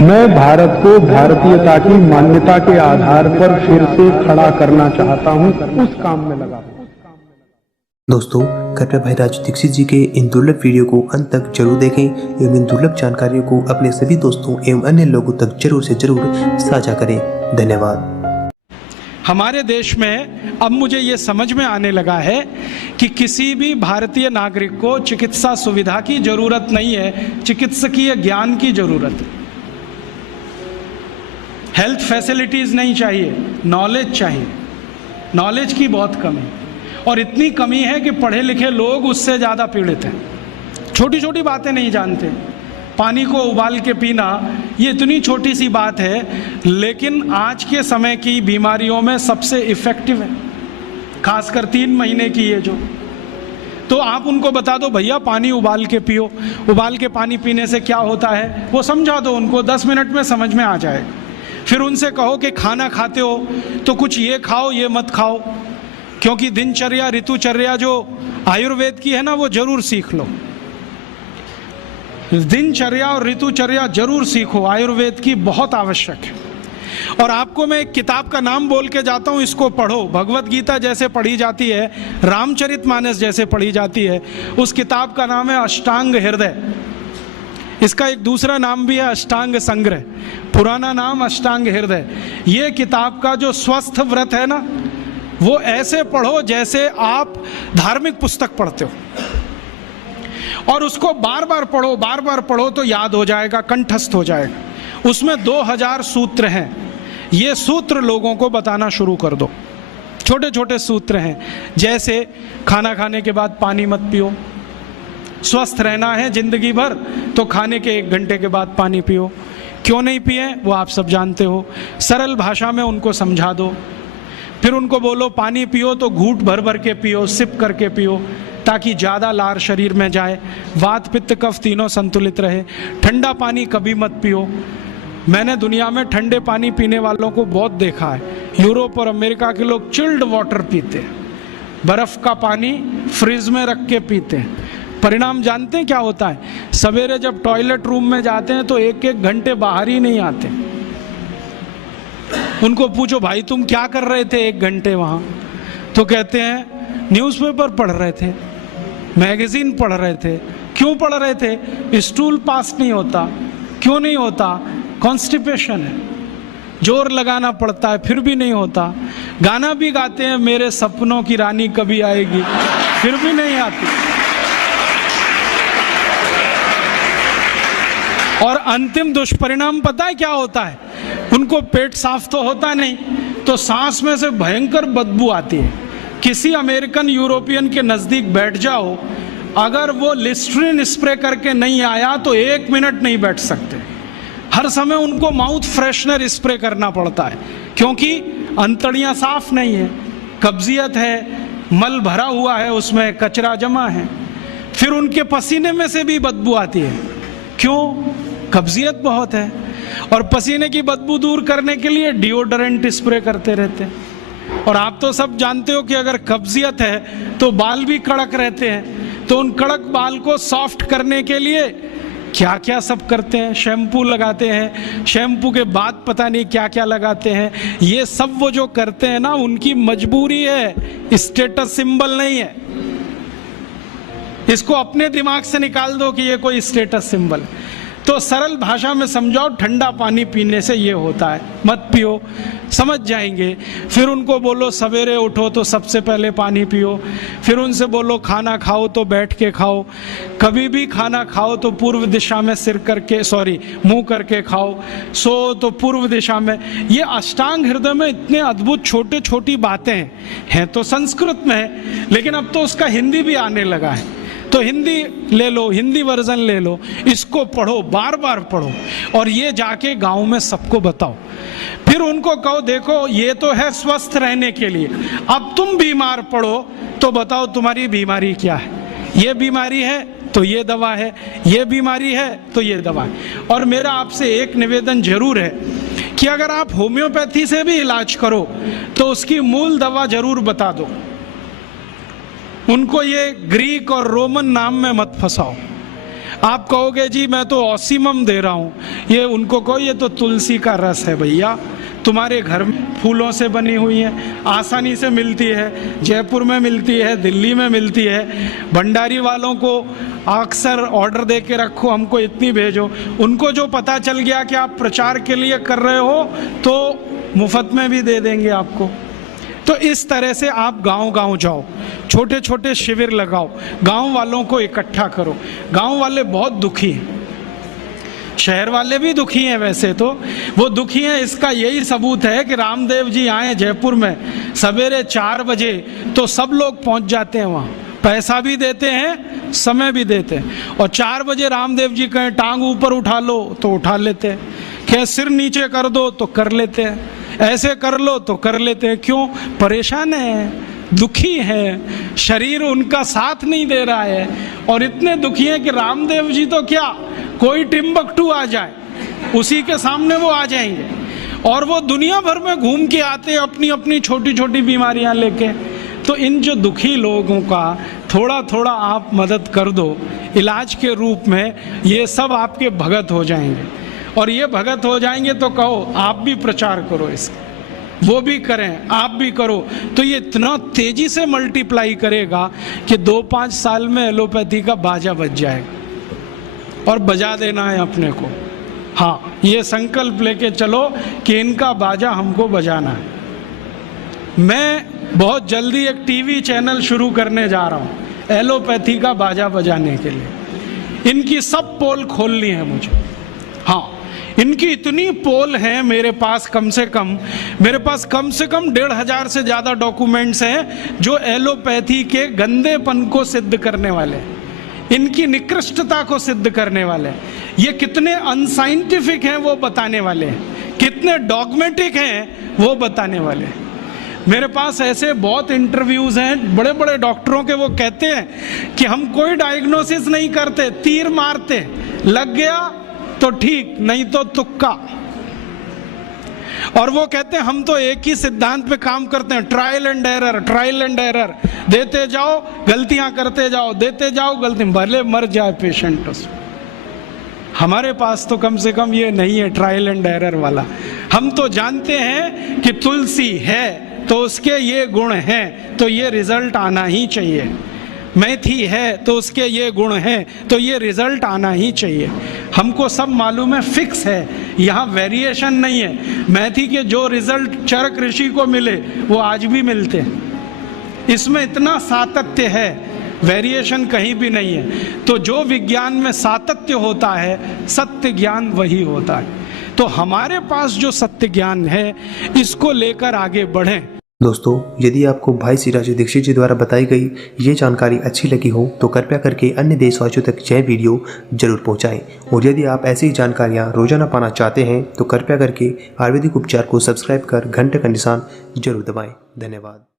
मैं भारत को भारतीयता की मान्यता के आधार पर फिर से खड़ा करना चाहता हूं, उस काम में लगा हूं। दोस्तों, कृपया भाई राजू दीक्षित जी के इन दुर्लभ वीडियो को अंत तक जरूर देखें एवं इन दुर्लभ जानकारियों को अपने सभी दोस्तों एवं अन्य लोगों तक जरूर से जरूर साझा करें। धन्यवाद। हमारे देश में अब मुझे ये समझ में आने लगा है कि किसी भी भारतीय नागरिक को चिकित्सा सुविधा की जरूरत नहीं है, चिकित्सकीय ज्ञान की जरूरत है। हेल्थ फैसिलिटीज नहीं चाहिए, नॉलेज चाहिए। नॉलेज की बहुत कमी है, और इतनी कमी है कि पढ़े लिखे लोग उससे ज़्यादा पीड़ित हैं। छोटी छोटी बातें नहीं जानते। पानी को उबाल के पीना, ये इतनी छोटी सी बात है, लेकिन आज के समय की बीमारियों में सबसे इफ़ेक्टिव है, खासकर 3 महीने की ये जो। तो आप उनको बता दो भैया पानी उबाल के पियो, उबाल के पानी पीने से क्या होता है वो समझा दो उनको, 10 मिनट में समझ में आ जाए। फिर उनसे कहो कि खाना खाते हो तो कुछ ये खाओ ये मत खाओ, क्योंकि दिनचर्या ऋतुचर्या जो आयुर्वेद की है ना, वो जरूर सीख लो। दिनचर्या और ऋतुचर्या जरूर सीखो, आयुर्वेद की बहुत आवश्यक है। और आपको मैं एक किताब का नाम बोल के जाता हूँ, इसको पढ़ो। भगवत गीता जैसे पढ़ी जाती है, रामचरितमानस जैसे पढ़ी जाती है, उस किताब का नाम है अष्टांग हृदय। इसका एक दूसरा नाम भी है अष्टांग संग्रह, पुराना नाम अष्टांग हृदय। ये किताब का जो स्वस्थ व्रत है ना, वो ऐसे पढ़ो जैसे आप धार्मिक पुस्तक पढ़ते हो, और उसको बार बार पढ़ो, बार बार पढ़ो तो याद हो जाएगा, कंठस्थ हो जाएगा। उसमें 2000 सूत्र हैं। ये सूत्र लोगों को बताना शुरू कर दो। छोटे छोटे सूत्र हैं, जैसे खाना खाने के बाद पानी मत पियो, स्वस्थ रहना है जिंदगी भर तो खाने के 1 घंटे के बाद पानी पियो। क्यों नहीं पिए वो आप सब जानते हो, सरल भाषा में उनको समझा दो। फिर उनको बोलो पानी पियो तो घूंट भर भर के पियो, सिप करके पियो, ताकि ज़्यादा लार शरीर में जाए, वात पित्त कफ तीनों संतुलित रहे। ठंडा पानी कभी मत पियो। मैंने दुनिया में ठंडे पानी पीने वालों को बहुत देखा है। यूरोप और अमेरिका के लोग चिल्ड वाटर पीते हैं, बर्फ़ का पानी फ्रिज में रख के पीते हैं। परिणाम जानते हैं क्या होता है? सवेरे जब टॉयलेट रूम में जाते हैं तो 1-1 घंटे बाहर ही नहीं आते। उनको पूछो भाई तुम क्या कर रहे थे 1 घंटे वहाँ? तो कहते हैं न्यूज़पेपर पढ़ रहे थे, मैगजीन पढ़ रहे थे। क्यों पढ़ रहे थे? स्टूल पास नहीं होता। क्यों नहीं होता? कॉन्स्टिपेशन है, जोर लगाना पड़ता है फिर भी नहीं होता। गाना भी गाते हैं मेरे सपनों की रानी कभी आएगी, फिर भी नहीं आती। और अंतिम दुष्परिणाम पता है क्या होता है? उनको पेट साफ तो होता नहीं, तो सांस में से भयंकर बदबू आती है। किसी अमेरिकन यूरोपियन के नज़दीक बैठ जाओ, अगर वो लिस्ट्रीन स्प्रे करके नहीं आया तो 1 मिनट नहीं बैठ सकते। हर समय उनको माउथ फ्रेशनर स्प्रे करना पड़ता है, क्योंकि अंतड़ियाँ साफ नहीं है, कब्जियत है, मल भरा हुआ है, उसमें कचरा जमा है। फिर उनके पसीने में से भी बदबू आती है। क्यों? कब्जियत बहुत है। और पसीने की बदबू दूर करने के लिए डिओडोरेंट स्प्रे करते रहते हैं। और आप तो सब जानते हो कि अगर कब्जियत है तो बाल भी कड़क रहते हैं, तो उन कड़क बाल को सॉफ्ट करने के लिए क्या क्या सब करते हैं। शैम्पू लगाते हैं, शैम्पू के बाद पता नहीं क्या क्या लगाते हैं। ये सब वो जो करते हैं ना, उनकी मजबूरी है, स्टेटस सिंबल नहीं है। इसको अपने दिमाग से निकाल दो कि ये कोई स्टेटस सिंबल है। तो सरल भाषा में समझाओ, ठंडा पानी पीने से ये होता है, मत पियो, समझ जाएंगे। फिर उनको बोलो सवेरे उठो तो सबसे पहले पानी पियो। फिर उनसे बोलो खाना खाओ तो बैठ के खाओ, कभी भी खाना खाओ तो पूर्व दिशा में मुंह करके खाओ, सो तो पूर्व दिशा में। ये अष्टांग हृदय में इतने अद्भुत छोटे छोटी बातें हैं तो संस्कृत में है, लेकिन अब तो उसका हिंदी भी आने लगा है। तो हिंदी ले लो, हिंदी वर्जन ले लो, इसको पढ़ो, बार बार पढ़ो, और ये जाके गांव में सबको बताओ। फिर उनको कहो देखो ये तो है स्वस्थ रहने के लिए, अब तुम बीमार पड़ो तो बताओ तुम्हारी बीमारी क्या है। ये बीमारी है तो ये दवा है, ये बीमारी है तो ये दवा है। और मेरा आपसे एक निवेदन जरूर है कि अगर आप होम्योपैथी से भी इलाज करो तो उसकी मूल दवा जरूर बता दो। उनको ये ग्रीक और रोमन नाम में मत फंसाओ। आप कहोगे जी मैं तो ऑसिमम दे रहा हूँ, ये उनको कहो ये तो तुलसी का रस है भैया, तुम्हारे घर में फूलों से बनी हुई है, आसानी से मिलती है, जयपुर में मिलती है, दिल्ली में मिलती है। भंडारी वालों को अक्सर ऑर्डर दे के रखो, हमको इतनी भेजो। उनको जो पता चल गया कि आप प्रचार के लिए कर रहे हो तो मुफ्त में भी दे देंगे आपको। तो इस तरह से आप गांव-गांव जाओ, छोटे छोटे शिविर लगाओ, गांव वालों को इकट्ठा करो। गांव वाले बहुत दुखी हैं, शहर वाले भी दुखी हैं, वैसे तो वो दुखी हैं। इसका यही सबूत है कि रामदेव जी आए जयपुर में सवेरे 4 बजे तो सब लोग पहुंच जाते हैं वहाँ, पैसा भी देते हैं, समय भी देते हैं। और 4 बजे रामदेव जी कहें टांग ऊपर उठा लो तो उठा लेते हैं, कहें सिर नीचे कर दो तो कर लेते हैं, ऐसे कर लो तो कर लेते हैं। क्यों? परेशान है, दुखी है, शरीर उनका साथ नहीं दे रहा है। और इतने दुखी हैं कि रामदेव जी तो क्या, कोई टिम्बकटू आ जाए उसी के सामने वो आ जाएंगे। और वो दुनिया भर में घूम के आते हैं अपनी अपनी छोटी छोटी बीमारियां लेके। तो इन जो दुखी लोगों का थोड़ा थोड़ा आप मदद कर दो इलाज के रूप में, ये सब आपके भगत हो जाएंगे। और ये भगत हो जाएंगे तो कहो आप भी प्रचार करो इसका, वो भी करें, आप भी करो, तो ये इतना तेजी से मल्टीप्लाई करेगा कि 2-5 साल में एलोपैथी का बाजा बज जाएगा। और बजा देना है अपने को, हाँ, ये संकल्प लेके चलो कि इनका बाजा हमको बजाना है। मैं बहुत जल्दी एक टीवी चैनल शुरू करने जा रहा हूँ एलोपैथी का बाजा बजाने के लिए। इनकी सब पोल खोलनी है मुझे, हाँ, इनकी इतनी पोल हैं मेरे पास, कम से कम 1,500 से ज़्यादा डॉक्यूमेंट्स हैं जो एलोपैथी के गंदेपन को सिद्ध करने वाले, इनकी निकृष्टता को सिद्ध करने वाले, ये कितने अनसाइंटिफिक हैं वो बताने वाले हैं, कितने डॉगमेटिक हैं वो बताने वाले। मेरे पास ऐसे बहुत इंटरव्यूज़ हैं बड़े बड़े डॉक्टरों के, वो कहते हैं कि हम कोई डायग्नोसिस नहीं करते, तीर मारते, लग गया तो ठीक, नहीं तो तुक्का। और वो कहते हैं हम तो एक ही सिद्धांत पे काम करते हैं, ट्रायल एंड एरर, देते जाओ गलतियां करते जाओ, देते जाओ गलती, भले मर जाए पेशेंट उसमें। हमारे पास तो कम से कम ये नहीं है ट्रायल एंड एरर वाला। हम तो जानते हैं कि तुलसी है तो उसके ये गुण हैं तो ये रिजल्ट आना ही चाहिए, मेथी है तो उसके ये गुण हैं तो ये रिजल्ट आना ही चाहिए। हमको सब मालूम है, फिक्स है, यहाँ वेरिएशन नहीं है। मेथी के जो रिजल्ट चरक ऋषि को मिले वो आज भी मिलते हैं, इसमें इतना सातत्य है, वेरिएशन कहीं भी नहीं है। तो जो विज्ञान में सातत्य होता है, सत्य ज्ञान वही होता है। तो हमारे पास जो सत्य ज्ञान है इसको लेकर आगे बढ़ें। दोस्तों, यदि आपको भाई श्री राजू दीक्षित जी द्वारा बताई गई ये जानकारी अच्छी लगी हो तो कृपया करके अन्य देशवासियों तक यह वीडियो जरूर पहुंचाएं। और यदि आप ऐसी जानकारियां रोजाना पाना चाहते हैं तो कृपया करके आयुर्वेदिक उपचार को सब्सक्राइब कर घंटे का निशान जरूर दबाएं। धन्यवाद।